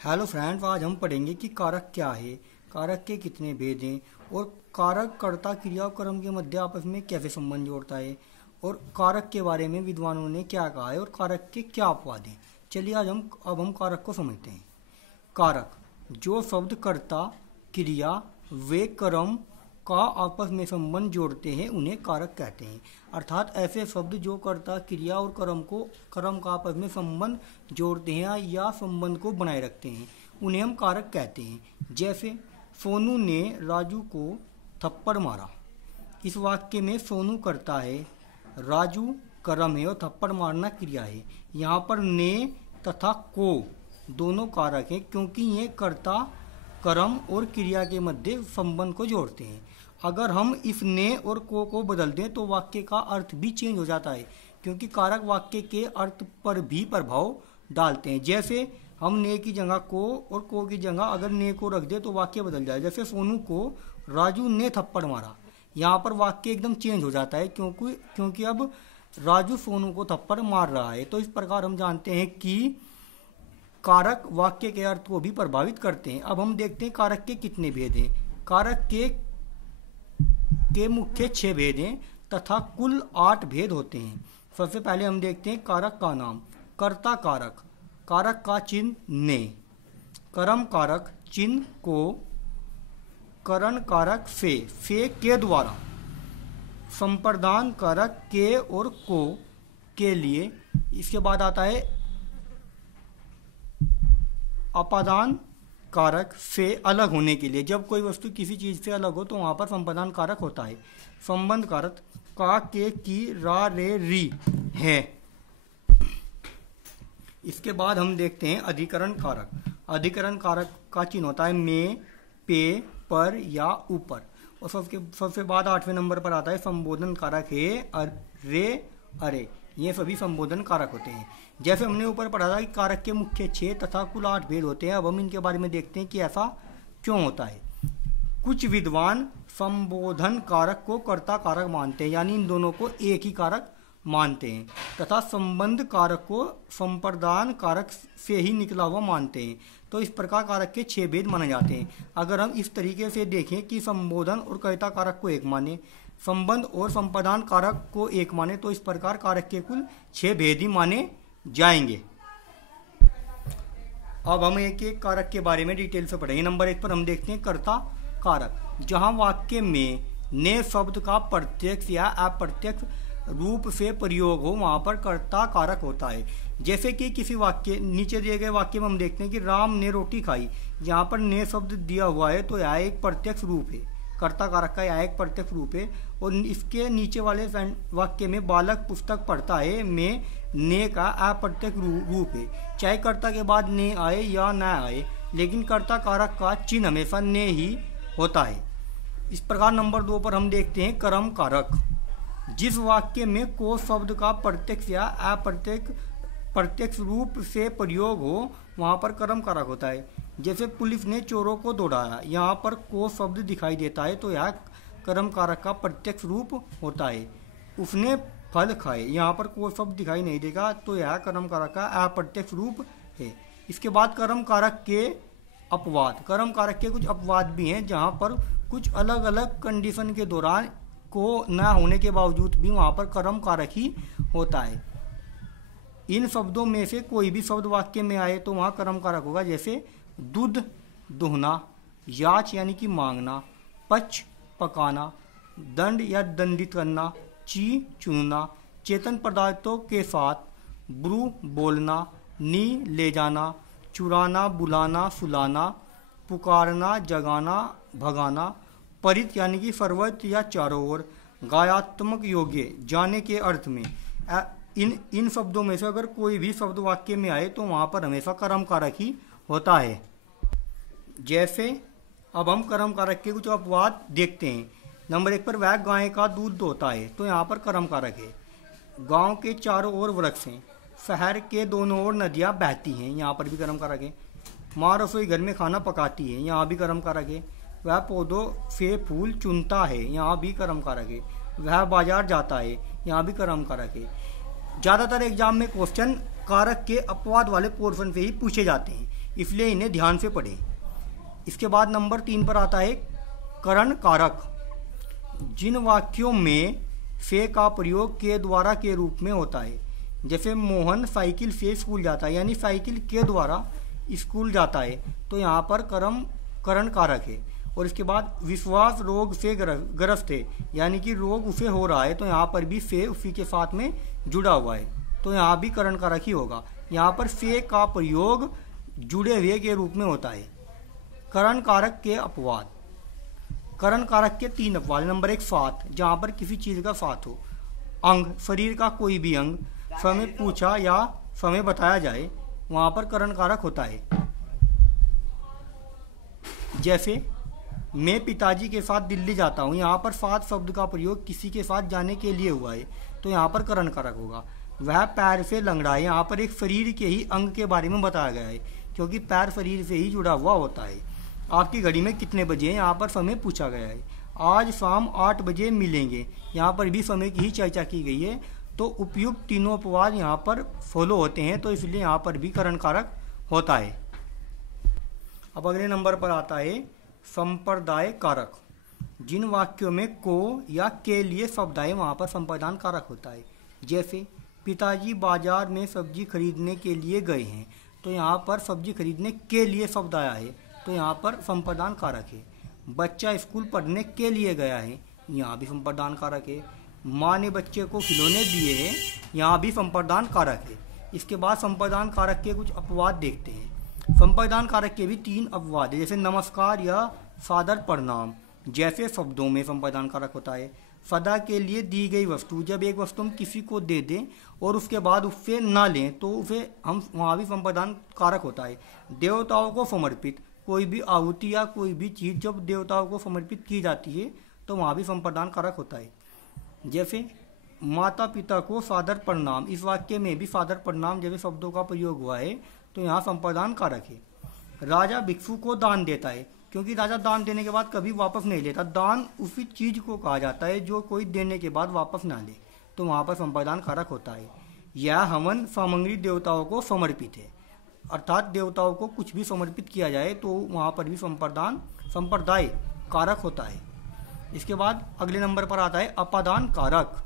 Hello friends, आज हम पढ़ेंगे कि कारक क्या है, कारक के कितने भेद हैं और कारक कर्ता क्रिया और कर्म के मध्य आपस में कैसे संबंध जोड़ता है और कारक के बारे में विद्वानों ने क्या कहा है और कारक के क्या अपवाद हैं। चलिए आज हम कारक को समझते हैं। कारक जो शब्द कर्ता क्रिया वे कर्म का आपस में संबंध जोड़ते हैं उन्हें कारक कहते हैं। अर्थात ऐसे शब्द जो कर्ता क्रिया और कर्म का आपस में संबंध जोड़ते हैं या संबंध को बनाए रखते हैं उन्हें हम कारक कहते हैं। जैसे सोनू ने राजू को थप्पड़ मारा। इस वाक्य में सोनू कर्ता है, राजू कर्म है और थप्पड़ मारना क्रिया है। यहाँ पर ने तथा को दोनों कारक हैं क्योंकि ये कर्ता कर्म और क्रिया के मध्य संबंध को जोड़ते हैं। अगर हम इस ने और को बदल दें तो वाक्य का अर्थ भी चेंज हो जाता है क्योंकि कारक वाक्य के अर्थ पर भी प्रभाव डालते हैं। जैसे हम ने की जगह को और को की जगह अगर ने को रख दे तो वाक्य बदल जाए। जैसे सोनू को राजू ने थप्पड़ मारा, यहाँ पर वाक्य एकदम चेंज हो जाता है क्योंकि अब राजू सोनू को थप्पड़ मार रहा है। तो इस प्रकार हम जानते हैं कि कारक वाक्य के अर्थ को भी प्रभावित करते हैं। अब हम देखते हैं कारक के कितने भेद हैं। कारक के मुख्य 6 भेद हैं तथा कुल 8 भेद होते हैं। सबसे पहले हम देखते हैं कारक का नाम। कर्ता कारक, कारक का चिन्ह ने, कर्म कारक चिन्ह को, करण कारक से के द्वारा, संप्रदान कारक के और को के लिए। इसके बाद आता है अपादान कारक से अलग होने के लिए। जब कोई वस्तु किसी चीज से अलग हो तो वहां पर संपादान कारक होता है। संबंध कारक का के की रा रे री है। इसके बाद हम देखते हैं अधिकरण कारक। अधिकरण कारक का चिन्ह होता है में, पे, पर या ऊपर। और सबसे बाद 8वें नंबर पर आता है संबोधन कारक है, रे, अरे। ये सभी संबोधन कारक होते हैं। जैसे हमने ऊपर पढ़ा था कि कारक के मुख्य 6 तथा कुल 8 भेद होते हैं। अब हम इनके बारे में देखते हैं कि ऐसा क्यों होता है। कुछ विद्वान संबोधन कारक को कर्ता कारक मानते हैं, यानी इन दोनों को एक ही कारक मानते हैं, तथा संबंध कारक को संप्रदान कारक से ही निकला हुआ मानते हैं। तो इस प्रकार कारक के 6 भेद माने जाते हैं। अगर हम इस तरीके से देखें कि संबोधन और कर्ता कारक को एक माने, संबंध और संप्रदान कारक को एक माने, तो इस प्रकार कारक के कुल 6 भेद ही माने जाएंगे। अब हम एक एक कारक के बारे में डिटेल से पढ़ेंगे। नंबर 1 पर हम देखते हैं कर्ता कारक। जहां वाक्य में ने शब्द का प्रत्यक्ष या अप्रत्यक्ष रूप से प्रयोग हो वहां पर कर्ता कारक होता है। जैसे कि किसी वाक्य, नीचे दिए गए वाक्य में हम देखते हैं कि राम ने रोटी खाई। यहाँ पर ने शब्द दिया हुआ है तो यह एक प्रत्यक्ष रूप है, कर्ता कारक का यह एक प्रत्यक्ष रूप है। और इसके नीचे वाले वाक्य में बालक पुस्तक पढ़ता है में ने का अप्रत्यक्ष रूप है। चाहे कर्ता के बाद ने आए या न आए, लेकिन कर्ता कारक का चिन्ह हमेशा ने ही होता है। इस प्रकार नंबर 2 पर हम देखते हैं कर्म कारक। जिस वाक्य में को शब्द का प्रत्यक्ष या अप्रत्यक्ष रूप से प्रयोग हो वहां पर कर्म कारक होता है। जैसे पुलिस ने चोरों को दौड़ाया, यहाँ पर को शब्द दिखाई देता है तो यह कर्म कारक का प्रत्यक्ष रूप होता है। उसने फल खाए, यहाँ पर को शब्द दिखाई नहीं देगा तो यह कर्म कारक का अप्रत्यक्ष रूप है। इसके बाद कर्म कारक के अपवाद। कर्म कारक के कुछ अपवाद भी हैं जहाँ पर कुछ अलग अलग कंडीशन के दौरान को न होने के बावजूद भी वहाँ पर कर्म कारक ही होता है। इन शब्दों में से कोई भी शब्द वाक्य में आए तो वहाँ कर्म कारक होगा। जैसे दूध दुहना, याच यानी कि मांगना, पच पकाना, दंड या दंडित करना, ची चुनना, चेतन पदार्थों के साथ, ब्रू बोलना, नी ले जाना, चुराना बुलाना सुलाना, पुकारना जगाना भगाना, परित यानी कि सर्वत्र या चारों ओर, गायात्मक योग्य जाने के अर्थ में। इन शब्दों में से अगर कोई भी शब्द वाक्य में आए तो वहां पर हमेशा कर्म कारक ही होता है। जैसे अब हम कर्म कारक के कुछ अपवाद देखते हैं। नंबर 1 पर वह गाय का दूध दोहता है तो यहाँ पर कर्म कारक है। गांव के चारों ओर वृक्ष हैं, शहर के दोनों ओर नदियां बहती हैं, यहाँ पर भी कर्म कारक है। माँ रसोई घर में खाना पकाती है, यहाँ भी कर्म कारक है। वह पौधों से फूल चुनता है, यहाँ भी कर्म कारक है। वह बाजार जाता है, यहाँ भी कर्म कारक है। ज़्यादातर एग्जाम में क्वेश्चन कारक के अपवाद वाले पोर्शन से ही पूछे जाते हैं। इसलिए इन्हें ध्यान से पढ़ें। इसके बाद नंबर 3 पर आता है करण कारक। जिन वाक्यों में से का प्रयोग के द्वारा के रूप में होता है, जैसे मोहन साइकिल से स्कूल जाता है, यानी साइकिल के द्वारा स्कूल जाता है, तो यहाँ पर करण कारक है। और इसके बाद विश्वास रोग से ग्रस्त है, यानी कि रोग उसे हो रहा है, तो यहाँ पर भी से उसी के साथ में जुड़ा हुआ है, तो यहाँ भी करण कारक ही होगा। यहाँ पर से का प्रयोग जुड़े हुए के रूप में होता है। करण कारक के अपवाद। करण कारक के 3 अपवाद। नंबर 1 साथ, जहाँ पर किसी चीज़ का साथ हो। अंग, शरीर का कोई भी अंग समय पूछा या समय बताया जाए, वहाँ पर करण कारक होता है। जैसे मैं पिताजी के साथ दिल्ली जाता हूँ, यहाँ पर साथ शब्द का प्रयोग किसी के साथ जाने के लिए हुआ है, तो यहाँ पर करण कारक होगा। वह पैर से लंगड़ा है, यहाँ पर एक शरीर के ही अंग के बारे में बताया गया है, क्योंकि पैर शरीर से ही जुड़ा हुआ होता है। आपकी घड़ी में कितने बजे हैं, यहाँ पर समय पूछा गया है। आज शाम 8 बजे मिलेंगे, यहाँ पर भी समय की ही चर्चा की गई है, तो उपयुक्त तीनों अपवाद यहाँ पर फॉलो होते हैं, तो इसलिए यहाँ पर भी करण कारक होता है। अब अगले नंबर पर आता है संप्रदाय कारक। जिन वाक्यों में को या के लिए शब्द आए, वहाँ पर संप्रदान कारक होता है। जैसे पिताजी बाजार में सब्जी खरीदने के लिए गए हैं, तो यहाँ पर सब्जी खरीदने के लिए शब्द आया है, तो यहाँ पर संप्रदान कारक है। बच्चा स्कूल पढ़ने के लिए गया है, यहाँ भी संप्रदान कारक है। माँ ने बच्चे को खिलौने दिए हैं, यहाँ भी संप्रदान कारक है। इसके बाद संप्रदान कारक के कुछ अपवाद देखते हैं। संप्रदान कारक के भी 3 अपवाद है, जैसे नमस्कार या सादर प्रणाम जैसे शब्दों में संप्रदान कारक होता है। सदा के लिए दी गई वस्तु, जब एक वस्तु हम किसी को दे दें और उसके बाद उससे ना लें, तो उसे हम वहाँ भी संप्रदान कारक होता है। देवताओं को समर्पित कोई भी आहुति या कोई भी चीज़ जब देवताओं को समर्पित की जाती है, तो वहाँ भी संप्रदान कारक होता है। जैसे माता पिता को सादर प्रणाम, इस वाक्य में भी सादर प्रणाम जैसे शब्दों का प्रयोग हुआ है, तो यहाँ संप्रदान कारक है। राजा भिक्षु को दान देता है, क्योंकि राजा दान देने के बाद कभी वापस नहीं लेता। दान उसी चीज को कहा जाता है जो कोई देने के बाद वापस ना ले, तो वहाँ पर संप्रदान कारक होता है। यह हवन सामग्री देवताओं को समर्पित है, अर्थात देवताओं को कुछ भी समर्पित किया जाए तो वहाँ पर भी संप्रदाय कारक होता है। इसके बाद अगले नंबर पर आता है अपादान कारक।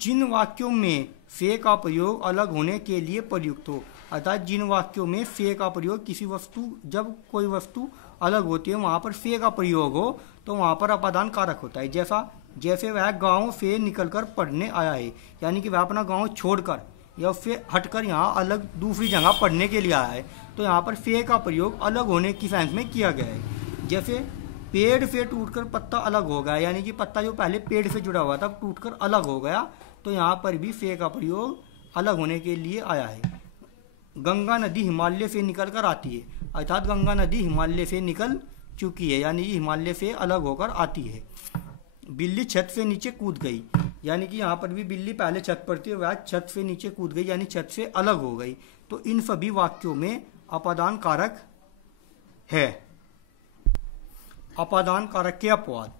जिन वाक्यों में से का प्रयोग अलग होने के लिए प्रयुक्त हो, अर्थात जिन वाक्यों में से का प्रयोग किसी वस्तु, जब कोई वस्तु अलग होती है वहाँ पर से का प्रयोग हो, तो वहाँ पर अपादान कारक होता है। जैसे वह गांव से निकलकर पढ़ने आया है, यानी कि वह अपना गांव छोड़कर या उससे हटकर यहाँ अलग दूसरी जगह पढ़ने के लिए आया है, तो यहाँ पर से का प्रयोग अलग होने की सेंस में किया गया है। जैसे पेड़ से टूटकर पत्ता अलग हो गया, यानी कि पत्ता जो पहले पेड़ से जुड़ा हुआ था टूटकर अलग हो गया, तो यहाँ पर भी से का प्रयोग अलग होने के लिए आया है। गंगा नदी हिमालय से निकल कर आती है, अर्थात गंगा नदी हिमालय से निकल चुकी है, यानी कि हिमालय से अलग होकर आती है। बिल्ली छत से नीचे कूद गई, यानी कि यहाँ पर भी बिल्ली पहले छत पर थी, वह छत से नीचे कूद गई, यानी छत से अलग हो गई। तो इन सभी वाक्यों में अपादान कारक है। अपादान कारक के अपवाद,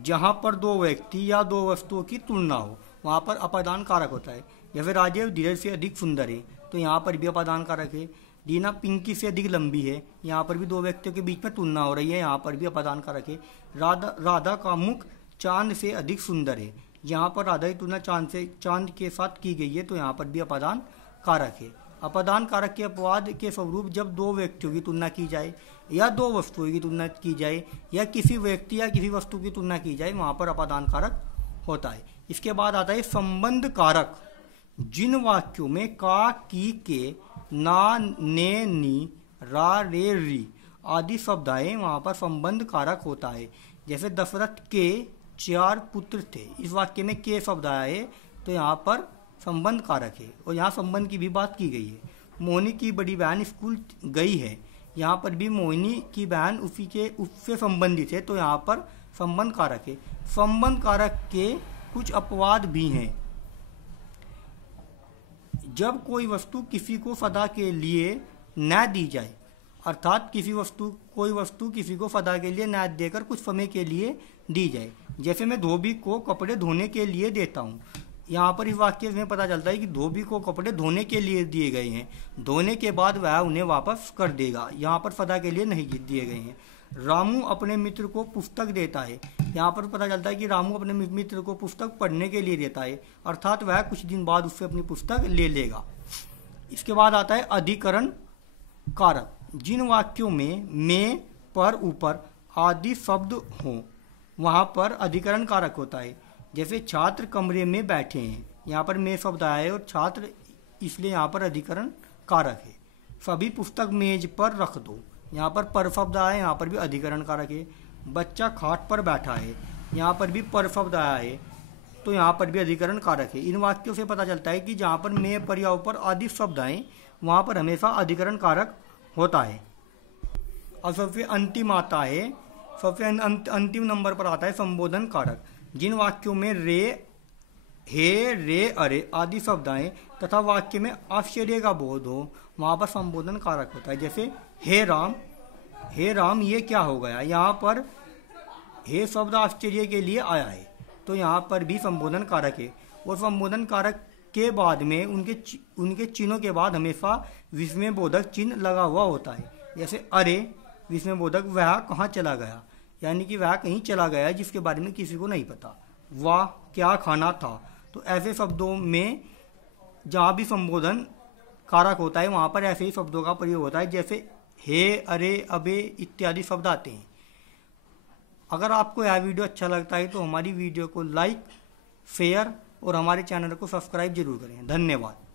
जहाँ पर दो व्यक्ति या दो वस्तुओं की तुलना हो, वहाँ पर अपादान कारक होता है। जैसे राजेव धीरज से अधिक सुंदर है, तो यहाँ पर भी अपादान कारक है। दीना पिंकी से अधिक लंबी है, यहाँ पर भी दो व्यक्तियों के बीच में तुलना हो रही है, यहाँ पर भी अपादान कारक है। राधा का मुख चांद से अधिक सुंदर है, यहाँ पर राधा की तुलना चांद के साथ की गई है, तो यहाँ पर भी अपादान कारक है। अपादान कारक के अपवाद के स्वरूप जब दो व्यक्तियों की तुलना की जाए या दो वस्तुओं की तुलना की जाए या किसी व्यक्ति या किसी वस्तु की तुलना की जाए, वहाँ पर अपादान कारक होता है। इसके बाद आता है संबंध कारक। जिन वाक्यों में का, की, के, ना, ने, नी, रा, रे, री आदि शब्द आए, वहाँ पर संबंध कारक होता है। जैसे दशरथ के 4 पुत्र थे, इस वाक्य में के शब्द आया है, तो यहाँ पर संबंध कारक है और यहाँ संबंध की भी बात की गई है। मोहिनी की बड़ी बहन स्कूल गई है, यहाँ पर भी मोहिनी की बहन उससे संबंधित है, तो यहाँ पर संबंध कारक है। संबंध कारक के कुछ अपवाद भी हैं। जब कोई वस्तु किसी को सदा के लिए न दी जाए, अर्थात कोई वस्तु किसी को सदा के लिए न देकर कुछ समय के लिए दी जाए। जैसे मैं धोबी को कपड़े धोने के लिए देता हूँ, यहाँ पर इस वाक्य में पता चलता है कि धोबी को कपड़े धोने के लिए दिए गए हैं, धोने के बाद वह उन्हें वापस कर देगा। यहाँ पर सदा के लिए नहीं दिए गए हैं। रामू अपने मित्र को पुस्तक देता है। यहाँ पर पता चलता है कि रामू अपने मित्र को पुस्तक पढ़ने के लिए देता है, अर्थात वह कुछ दिन बाद उससे अपनी पुस्तक ले लेगा। इसके बाद आता है अधिकरण कारक। जिन वाक्यों में, पर, ऊपर आदि शब्द हों वहाँ पर अधिकरण कारक होता है। जैसे छात्र कमरे में बैठे हैं, यहाँ पर में शब्द आया है और छात्र इसलिए यहाँ पर अधिकरण कारक है। सभी पुस्तक मेज पर रख दो, यहाँ पर शब्द आया है, यहाँ पर भी अधिकरण कारक है। बच्चा खाट पर बैठा है, यहाँ पर भी पर शब्द आया है, तो यहाँ पर भी अधिकरण कारक है। इन वाक्यों से पता चलता है कि जहाँ पर में, पर या ऊपर आदि शब्द आए वहाँ पर हमेशा अधिकरण कारक होता है। और सबसे अंतिम आता है, सबसे अंतिम नंबर पर आता है संबोधन कारक। जिन वाक्यों में रे, हे, रे, अरे आदि शब्द आए तथा वाक्य में आश्चर्य का बोध हो वहाँ पर संबोधन कारक होता है। जैसे हे राम ये क्या हो गया, यहाँ पर हे शब्द आश्चर्य के लिए आया है, तो यहाँ पर भी संबोधन कारक है। और संबोधन कारक के बाद में उनके चिन्हों के बाद हमेशा विस्मयबोधक चिन्ह लगा हुआ होता है। जैसे अरे विस्मयबोधक, वह कहाँ चला गया, यानी कि वह कहीं चला गया जिसके बारे में किसी को नहीं पता। वाह क्या खाना था। तो ऐसे शब्दों में जहाँ भी संबोधन कारक होता है वहाँ पर ऐसे ही शब्दों का प्रयोग होता है, जैसे हे, अरे, अबे इत्यादि शब्द आते हैं। अगर आपको यह वीडियो अच्छा लगता है तो हमारी वीडियो को लाइक, शेयर और हमारे चैनल को सब्सक्राइब जरूर करें। धन्यवाद।